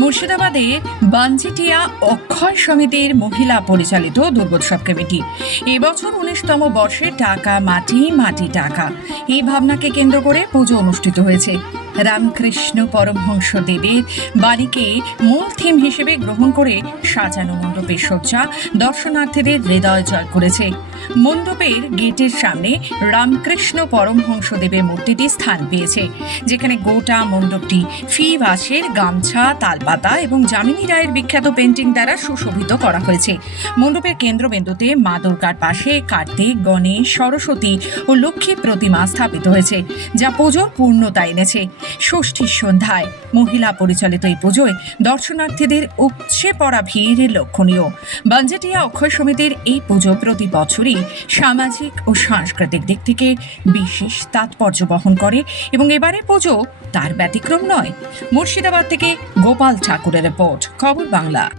মুর্শিদাবাদে বাঞ্জিটিয়া অক্ষয় সমিতির মহিলা পরিচালিত দুর্গোৎসব কমিটি। এবছর উনিশতম বর্ষে টাকা, মাটি মাটি টাকা। এই ভাবনাকে কেন্দ্র করে পুজো অনুষ্ঠিত হয়েছে। রামকৃষ্ণ পরমহংস দেবের বাড়িকে মূল থিম হিসেবে গ্রহণ করে সাজানো মণ্ডপের সজ্জা দর্শনার্থীদের হৃদয় জয় করেছে। মণ্ডপের গেটের সামনে রামকৃষ্ণ পরমহংস দেবের মূর্তিটি স্থান পেয়েছে, যেখানে গোটা মণ্ডপটি, ফি বাঁশের গামছা তালপাতা এবং যামিনী রায়ের বিখ্যাত পেন্টিং দ্বারা সুশোভিত করা হয়েছে। মণ্ডপের কেন্দ্রবিন্দুতে মা দুর্গার পাশে কার্তিক, গণেশ, সরস্বতী ও লক্ষ্মী প্রতিমা স্থাপিত হয়েছে, যা পুজোর পূর্ণতা এনেছে। ষষ্ঠীর সন্ধ্যায় মহিলা পরিচালিত এই পুজোয় দর্শনার্থীদের উপচে পড়া ভিড় লক্ষণীয়। বাঞ্জেটিয়া অক্ষয় সমিতির এই পুজো প্রতি বছরই সামাজিক ও সাংস্কৃতিক দিক থেকে বিশেষ তাৎপর্য বহন করে এবং এবারে পুজো তার ব্যতিক্রম নয়। মুর্শিদাবাদ থেকে গোপাল ঠাকুরের রিপোর্ট। খবর বাংলা।